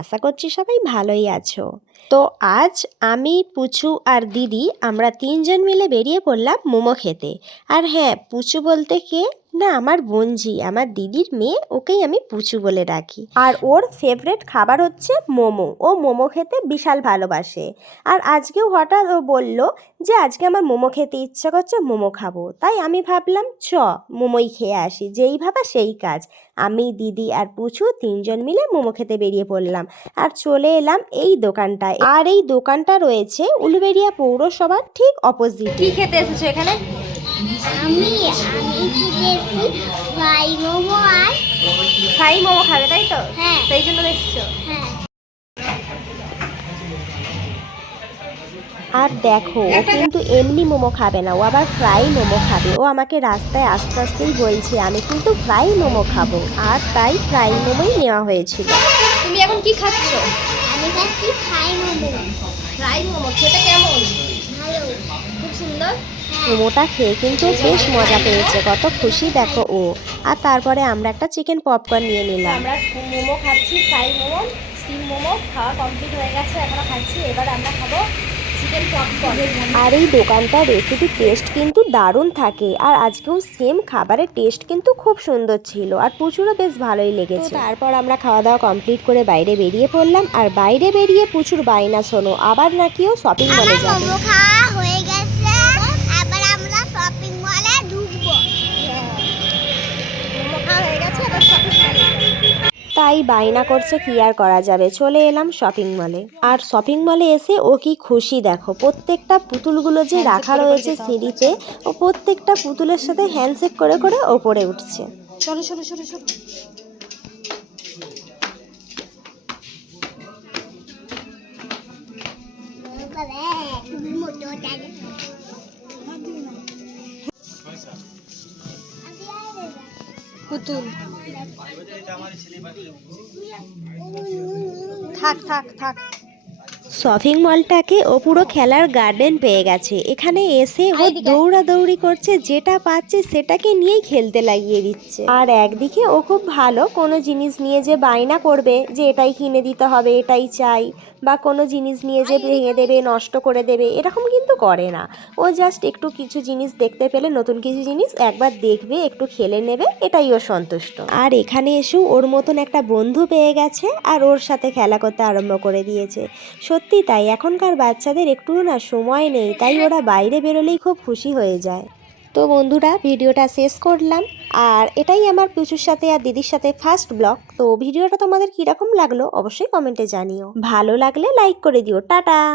আশা করছি সবাই ভালোই আছো। তো আজ আমি, পুচু আর দিদি আমরা তিনজন মিলে বেরিয়ে পড়লাম মোমো খেতে। আর হ্যাঁ পুচু বলতে কে? না, আমার বোনঝি, আমার দিদির মেয়ে, ওকেই আমি পুচু বলে ডাকি। আর ওর ফেভারেট খাবার হচ্ছে মোমো। ও মোমো খেতে বিশাল ভালোবাসে। আর আজকেও হঠাৎ ও বলল যে, আজকে আমার মোমো খেতে ইচ্ছা করছে, মোমো খাব। তাই আমি ভাবলাম, চ, মোমোই খেয়ে আসি। যেই ভাবা সেই কাজ। আমি, দিদি আর পুচু তিনজন মিলে মোমো খেতে বেরিয়ে পড়লাম। আর চলে এলাম এই দোকানটায়। আর এই দোকানটা রয়েছে উলুবেড়িয়া পৌরসভার ঠিক অপোজিট কি খেতে এসেছ এখানে? আমি আমি খেয়েছি ফ্রাই মোমো আর ফ্রাই মোমো খাবে তাই তো? হ্যাঁ। আর দেখো ও কিন্তু এমনি মোমো খাবে না ও আবার ফ্রাই মোমো খাবে। ও আমাকে রাস্তায় আস্তে আস্তেই বলছে আমি কিন্তু ফ্রাই মোমো খাব। আর তাই ফ্রাই মোমোই নেওয়া হয়েছিল। তুমি এখন কি খাচ্ছ? আমি খাচ্ছি ফ্রাই মোমো। ফ্রাই মোমো খেতে কেমন? ভালো। খুব সুন্দর? মোমোটা খেয়ে কিন্তু বেশ মজা পেয়েছে কত খুশি দেখো ও। আর তারপরে আমরা একটা চিকেন পপকর্ন নিয়ে নিলাম। আমরা মোমো খাচ্ছি ফ্রাই মোমো স্টিম মোমো খাওয়া কমপ্লিট হয়ে গেছে এখনও খাচ্ছি। এবার আমরা খাব আর এই দোকানটার রেসিপি টেস্ট কিন্তু দারুণ থাকে আর আজকেও সেম খাবারের টেস্ট কিন্তু খুব সুন্দর ছিল আর প্রচুরও বেশ ভালোই লেগেছে তারপর আমরা খাওয়া দাওয়া কমপ্লিট করে বাইরে বেরিয়ে পড়লাম আর বাইরে বেরিয়ে প্রচুর বাইনা শোনো আবার নাকিও শপিং মলে যাবে তাই বায়না করছে কি আর করা যাবে? চলে এলাম শপিং মলে আর শপিং মলে এসে ও কি খুশি দেখো প্রত্যেকটা পুতুলগুলো যে রাখা রয়েছে সিঁড়িতে ও প্রত্যেকটা পুতুলের সাথে হ্যান্ডশেক করে করে ওপরে উঠছে। চলো চলো চলো চলো। মোটো পুতুল। থাক থাক থাক। শপিং মলটাকে ও পুরো খেলার গার্ডেন পেয়ে গেছে। এখানে এসে ও দৌড়াদৌড়ি করছে যেটা পাচ্ছে সেটাকে নিয়েই খেলতে লাগিয়ে দিচ্ছে। আর একদিকে ও খুব ভালো কোনো জিনিস নিয়ে যে বায়না করবে যে এটাই কিনে দিতে হবে এটাই চাই বা কোনো জিনিস নিয়ে যে ভেঙে দেবে নষ্ট করে দেবে এরকম কিন্তু করে না। ও জাস্ট একটু কিছু জিনিস দেখতে পেলে নতুন কিছু জিনিস একবার দেখবে একটু খেলে নেবে এটাই ও সন্তুষ্ট। আর এখানে এসেও ওর মতন একটা বন্ধু পেয়ে গেছে আর ওর সাথে খেলা করতে আরম্ভ করে দিয়েছে। সত্যি তাই, এখনকার বাচ্চাদের একটুও না সময় নেই, তাই ওরা বাইরে বেরোলেই খুব খুশি হয়ে যায়। তো বন্ধুরা, ভিডিওটা শেষ করলাম। আর এটাই আমার পিছুর সাথে আর দিদির সাথে ফার্স্ট ব্লগ। তো ভিডিওটা তোমাদের কীরকম লাগল অবশ্যই কমেন্টে জানিও। ভালো লাগলে লাইক করে দিও। টাটা!